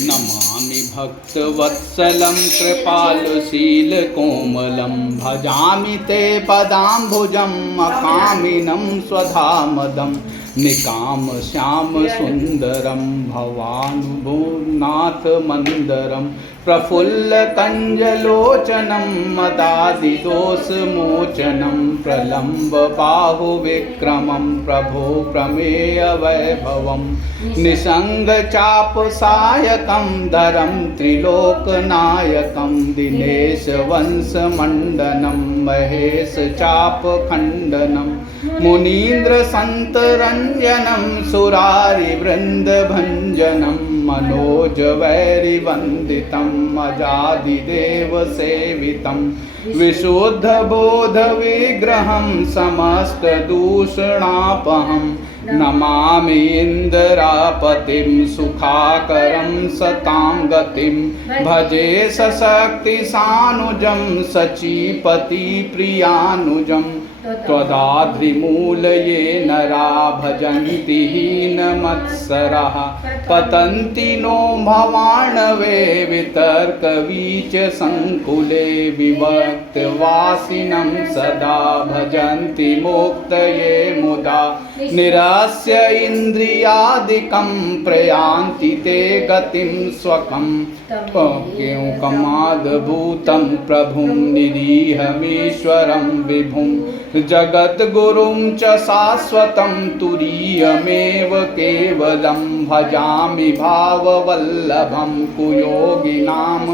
नमामि भक्तवत्सलं कृपालुशीलकोमलं भजामि ते पदाम्बुजम् अकामिनं स्वधामदं निकामश्यामसुन्दरं भवानुभुनाथमन्दरं प्रफुल्लकञ्जलोचनं मदादिदोषमोचनं प्रलम्बबाहुविक्रमं प्रभो प्रमेयवैभवं निसङ्गचापसायकं धरं त्रिलोकनायकं दिनेशवंशमण्डनं महेशचापखण्डनं मुनीन्द्रसन्तरञ्जनं सुरारिवृन्दभञ्जनं मनोजवैरिवन्दितं अजादिदेवसेवितं विशुद्धबोधविग्रहं समस्तदूषणापहं नमामि इन्द्रापतिं सुखाकरं सतां गतिं भजे सशक्तिसानुजं सचीपतिप्रियानुजं त्वदाद्रिमूलये नरा भजन्ति हीनमत्सरः पतन्ति नो भवार्णवे वितर्कवीचसङ्कुले विभक्तवासिनं सदा भजन्ति मुक्तये मुदा निरास्य इन्द्रियादिकं प्रयान्ति ते गतिं स्वकं कमाद्भूतं प्रभुं निरीहमीश्वरं विभुं जगद्गुरुं च शाश्वतं तुरीयमेव केवलं भजामि भाववल्लभं कुयोगिनां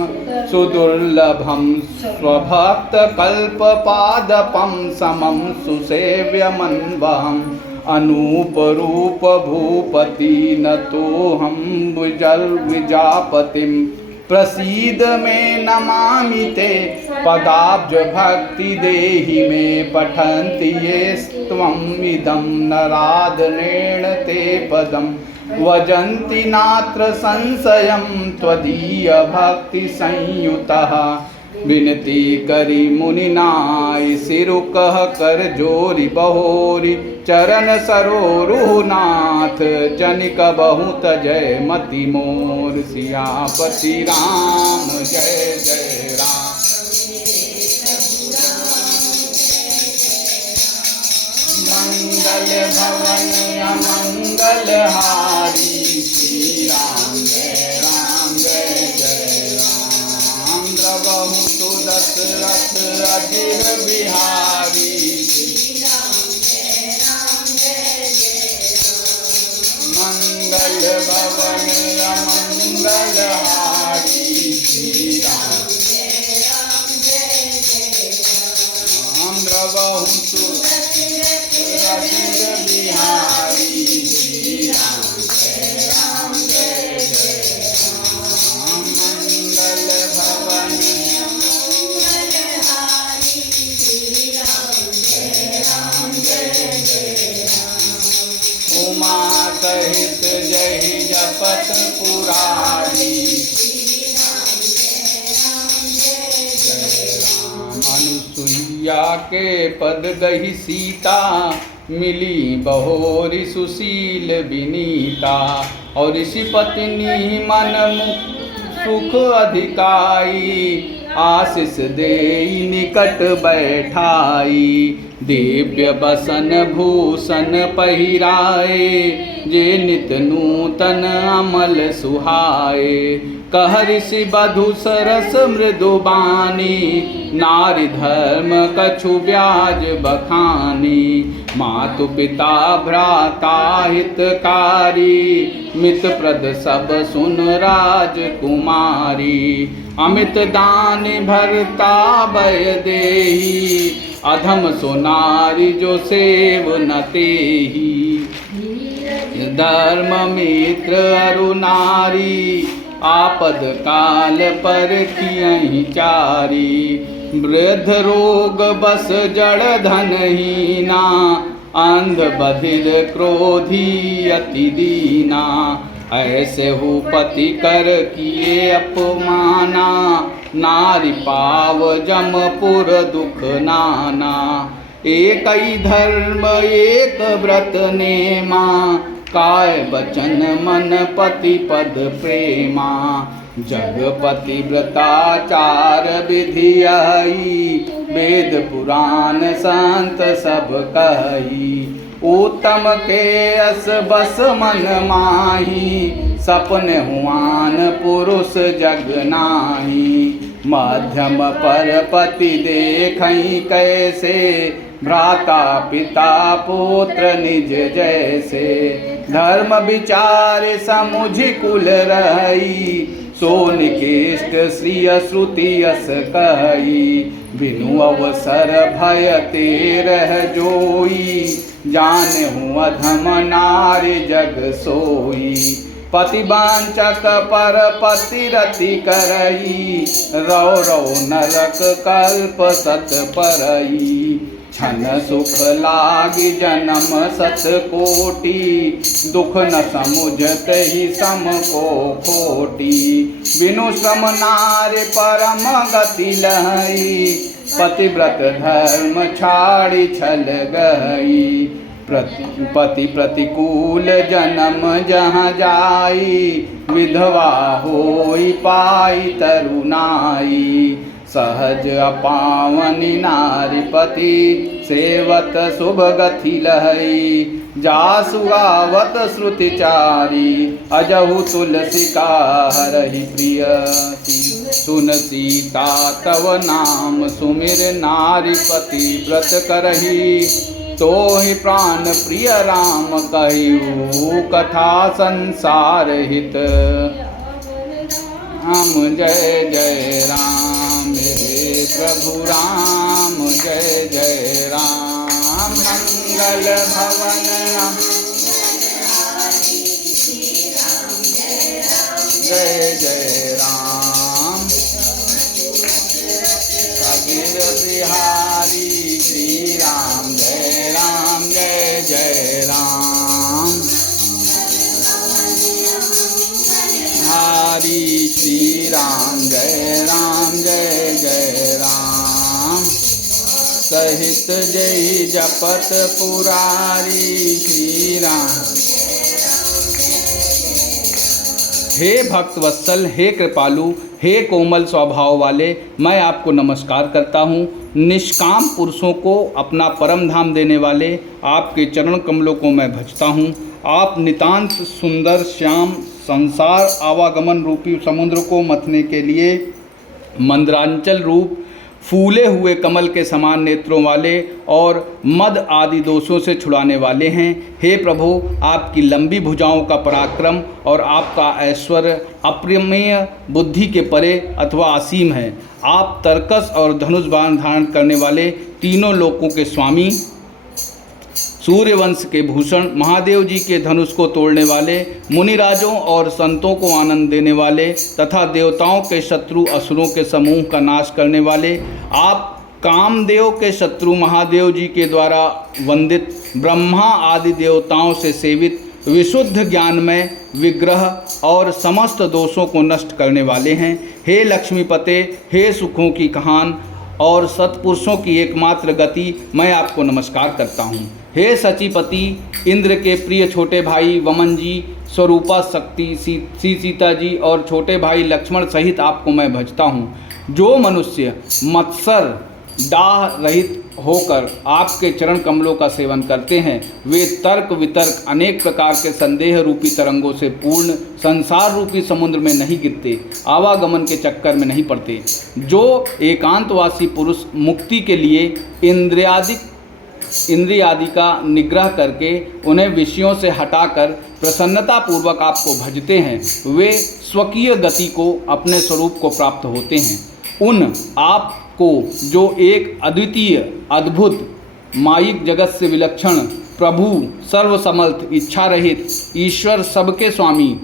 सुदुर्लभं स्वभक्तकल्पपादपं समं सुसेव्यमन्वहम् अनूपरूपभूपति नतोऽहं विजापतिं प्रसीद मे नमामि ते पदाब्जभक्ति देहि मे पठन्ति ये त्वम् इदं नराधनेन ते पदं वजन्ति नात्र संशयं त्वदीयभक्तिसंयुतः विनती करी मुनिनाय सिरुकह कर जोरी बहोरी चरण सरोरुनाथ जनिक बहुत जय मति मोर सियापति राम जय जय राम। मंगल भवन अमंगल हारी श्री राम जय जय राम। द्रवहु दशरथ अजिर बिहारी मंगल भवन अमंगल हारी श्री राम द्रवहु अजिर बिहारी श्री राम जय राम मंगल भवन उमा सहित जय जपत पुरारी अनुसुईया के पद गही सीता मिली बहोरी सुशील विनीता और ऋषि पत्नी मन सुख अधिकाई आशीष देई निकट बैठाई दिव्य बसन भूषण पहिराए जे नित नूतन अमल सुहाए कह ऋषि बधु सरस मृदुबानी नारी धर्म कछु ब्याज बखानी मातु पिता भ्राता हितकारी मित प्रद सब सुन राजकुमारी अमित दान भरता भय देही अधम सोनारी जो सेव न तेही धर्म मित्र अरुनारी आपद काल पर कियहि चारी वृद्ध रोग बस जड़ धनहीना अंध बधिर क्रोधी अति दीना ऐसे हो पति कर किए अपमाना नारी पाव जमपुर दुख नाना एक ही धर्म एक व्रत नेमा काय बचन मन पति पद प्रेमा, जगपति व्रताचार विधि आई, वेद पुराण संत सब कही, उत्तम के अस बस मन माही, सपन हुआन पुरुष जग नाही, मध्यम पर पति देखई कैसे, भ्राता पिता पुत्र निज जैसे, धर्म विचार समुझ कुल रही, सोन केष्ट श्रिय श्रुति यस कही, बिनु अवसर भय तेरह जोई, जानहु अधम नारी जग सोई, पति वांचक पर पति रति करई, रौ रौ नरक कल्प सत परई, छन सुख लागी जन्म सत कोटि, दुख न समुझत ही सम को खोटी, बिनु श्रम नारी परम गति लहई, पतिव्रत धर्म छाड़ी छल गई, पति प्रतिकूल जन्म जहाँ जाई, विधवा होई पाई तरुणाई, सहज अपावनी नारी पति, सेवत शुभ गति लहई, जासु गावत श्रुति चारी, अजहु तुलसी का हरहि प्रियसी, सुन सीता तव नाम सुमिर नारी पति व्रत करही, तो ही प्राण प्रिय राम कहू कथा संसार हित, राम जय जय राम हे प्रभु राम जय जय राम, मंगल भवन जय जय राम, कबीर बिहारी श्री राम जय जय राम, हरि श्री राम जय जय राम, सहित जय जपत पुरारी श्री राम। हे भक्त वत्सल, हे कृपालु, हे कोमल स्वभाव वाले, मैं आपको नमस्कार करता हूँ। निष्काम पुरुषों को अपना परम धाम देने वाले आपके चरण कमलों को मैं भजता हूँ। आप नितांत सुंदर श्याम, संसार आवागमन रूपी समुद्र को मथने के लिए मंद्रांचल रूप फूले हुए कमल के समान नेत्रों वाले और मद आदि दोषों से छुड़ाने वाले हैं। हे प्रभु, आपकी लंबी भुजाओं का पराक्रम और आपका ऐश्वर्य अप्रमेय, बुद्धि के परे अथवा असीम है। आप तरकस और धनुष बाण धारण करने वाले, तीनों लोकों के स्वामी, सूर्यवंश के भूषण, महादेव जी के धनुष को तोड़ने वाले, मुनिराजों और संतों को आनंद देने वाले तथा देवताओं के शत्रु असुरों के समूह का नाश करने वाले, आप कामदेव के शत्रु महादेव जी के द्वारा वंदित, ब्रह्मा आदि देवताओं से सेवित, विशुद्ध ज्ञानमय विग्रह और समस्त दोषों को नष्ट करने वाले हैं। हे लक्ष्मीपते, हे सुखों की कहान और सत्पुरुषों की एकमात्र गति, मैं आपको नमस्कार करता हूँ। हे सचीपति, इंद्र के प्रिय छोटे भाई वमन जी, स्वरूपा शक्ति सीता जी और छोटे भाई लक्ष्मण सहित आपको मैं भजता हूँ। जो मनुष्य मत्सर डाह रहित होकर आपके चरण कमलों का सेवन करते हैं, वे तर्क वितर्क अनेक प्रकार के संदेह रूपी तरंगों से पूर्ण संसार रूपी समुद्र में नहीं गिरते, आवागमन के चक्कर में नहीं पड़ते। जो एकांतवासी पुरुष मुक्ति के लिए इंद्रिय आदि का निग्रह करके उन्हें विषयों से हटाकर प्रसन्नता पूर्वक आपको भजते हैं, वे स्वकीय गति को, अपने स्वरूप को प्राप्त होते हैं। उन आप को जो एक अद्वितीय, अद्भुत, मायिक जगत से विलक्षण प्रभु, सर्वसमर्थ, इच्छा रहित ईश्वर, सबके स्वामी,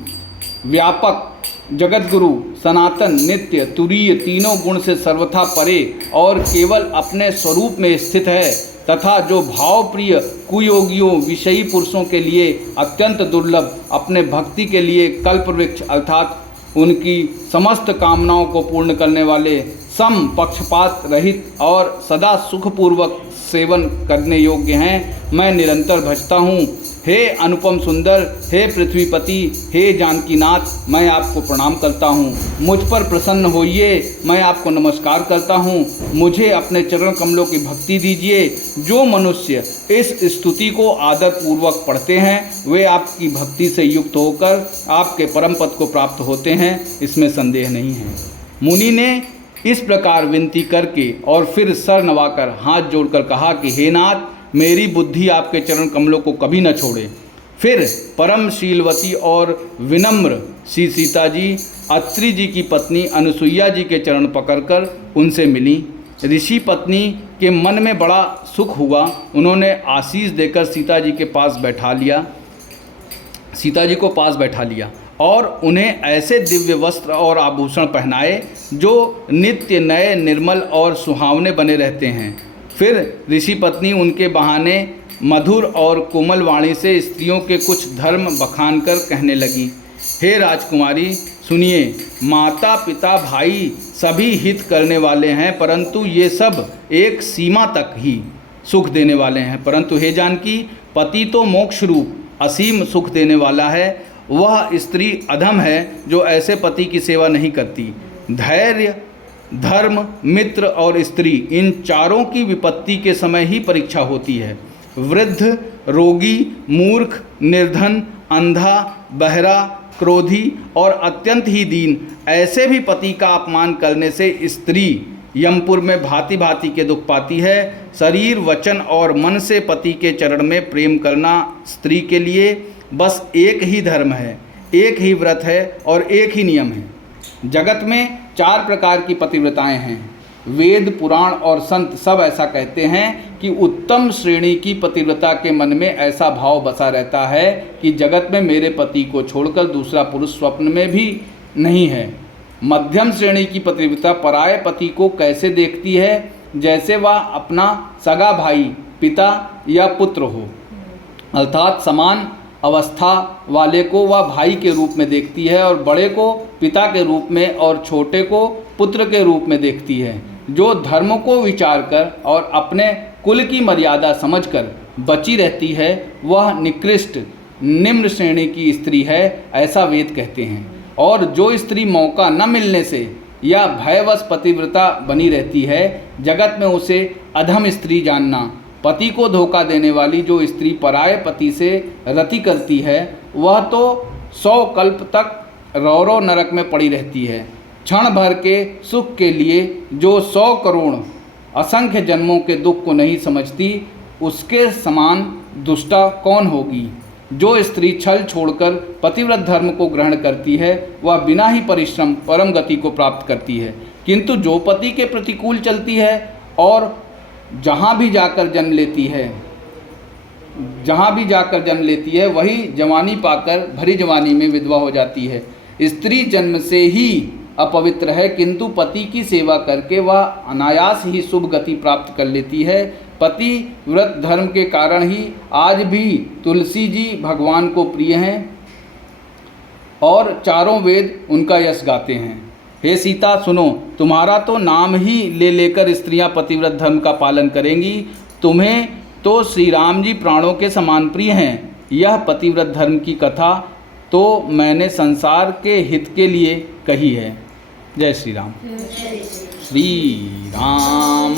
व्यापक, जगतगुरु, सनातन, नित्य, तुरीय, तीनों गुण से सर्वथा परे और केवल अपने स्वरूप में स्थित है तथा जो भावप्रिय कुयोगियों, विषयी पुरुषों के लिए अत्यंत दुर्लभ, अपने भक्ति के लिए कल्पवृक्ष अर्थात उनकी समस्त कामनाओं को पूर्ण करने वाले, सम पक्षपात रहित और सदा सुखपूर्वक सेवन करने योग्य हैं, मैं निरंतर भजता हूँ। हे अनुपम सुंदर, हे पृथ्वीपति, हे जानकीनाथ, मैं आपको प्रणाम करता हूँ। मुझ पर प्रसन्न होइए, मैं आपको नमस्कार करता हूँ। मुझे अपने चरण कमलों की भक्ति दीजिए। जो मनुष्य इस स्तुति को आदर पूर्वक पढ़ते हैं वे आपकी भक्ति से युक्त होकर आपके परम पद को प्राप्त होते हैं, इसमें संदेह नहीं है। मुनि ने इस प्रकार विनती करके और फिर सर नवाकर हाथ जोड़कर कहा कि हे नाथ, मेरी बुद्धि आपके चरण कमलों को कभी न छोड़े। फिर परम शीलवती और विनम्र श्री सीता जी अत्रि जी की पत्नी अनुसुईया जी के चरण पकड़कर उनसे मिली। ऋषि पत्नी के मन में बड़ा सुख हुआ। उन्होंने आशीष देकर सीता जी को पास बैठा लिया और उन्हें ऐसे दिव्य वस्त्र और आभूषण पहनाए जो नित्य नए, निर्मल और सुहावने बने रहते हैं। फिर ऋषि पत्नी उनके बहाने मधुर और कोमल वाणी से स्त्रियों के कुछ धर्म बखान कर कहने लगी। हे राजकुमारी, सुनिए, माता पिता भाई सभी हित करने वाले हैं, परंतु ये सब एक सीमा तक ही सुख देने वाले हैं। परंतु हे जानकी, पति तो मोक्ष रूप असीम सुख देने वाला है। वह स्त्री अधम है जो ऐसे पति की सेवा नहीं करती। धैर्य, धर्म, मित्र और स्त्री, इन चारों की विपत्ति के समय ही परीक्षा होती है। वृद्ध, रोगी, मूर्ख, निर्धन, अंधा, बहरा, क्रोधी और अत्यंत ही दीन, ऐसे भी पति का अपमान करने से स्त्री यमपुर में भांति भांति के दुख पाती है। शरीर, वचन और मन से पति के चरण में प्रेम करना स्त्री के लिए बस एक ही धर्म है, एक ही व्रत है और एक ही नियम है। जगत में 4 प्रकार की पतिव्रताएं हैं। वेद, पुराण और संत सब ऐसा कहते हैं कि उत्तम श्रेणी की पतिव्रता के मन में ऐसा भाव बसा रहता है कि जगत में मेरे पति को छोड़कर दूसरा पुरुष स्वप्न में भी नहीं है। मध्यम श्रेणी की पतिव्रता पराये पति को कैसे देखती है, जैसे वह अपना सगा भाई, पिता या पुत्र हो, अर्थात समान अवस्था वाले को वह भाई के रूप में देखती है और बड़े को पिता के रूप में और छोटे को पुत्र के रूप में देखती है। जो धर्म को विचार कर और अपने कुल की मर्यादा समझकर बची रहती है वह निकृष्ट निम्न श्रेणी की स्त्री है, ऐसा वेद कहते हैं। और जो स्त्री मौका न मिलने से या भयवश पतिव्रता बनी रहती है, जगत में उसे अधम स्त्री जानना। पति को धोखा देने वाली जो स्त्री पराये पति से रति करती है वह तो 100 कल्प तक रौरव नरक में पड़ी रहती है। क्षण भर के सुख के लिए जो 100 करोड़ असंख्य जन्मों के दुख को नहीं समझती, उसके समान दुष्टा कौन होगी। जो स्त्री छल छोड़कर पतिव्रत धर्म को ग्रहण करती है वह बिना ही परिश्रम परम गति को प्राप्त करती है। किंतु जो पति के प्रतिकूल चलती है और जहाँ भी जाकर जन्म लेती है वही जवानी पाकर भरी जवानी में विधवा हो जाती है। स्त्री जन्म से ही अपवित्र है, किंतु पति की सेवा करके वह अनायास ही शुभ गति प्राप्त कर लेती है। पति व्रत धर्म के कारण ही आज भी तुलसी जी भगवान को प्रिय हैं और चारों वेद उनका यश गाते हैं। हे सीता, सुनो, तुम्हारा तो नाम ही ले लेकर स्त्रियां पतिव्रत धर्म का पालन करेंगी। तुम्हें तो श्री राम जी प्राणों के समान प्रिय हैं। यह पतिव्रत धर्म की कथा तो मैंने संसार के हित के लिए कही है। जय श्री राम। श्री राम।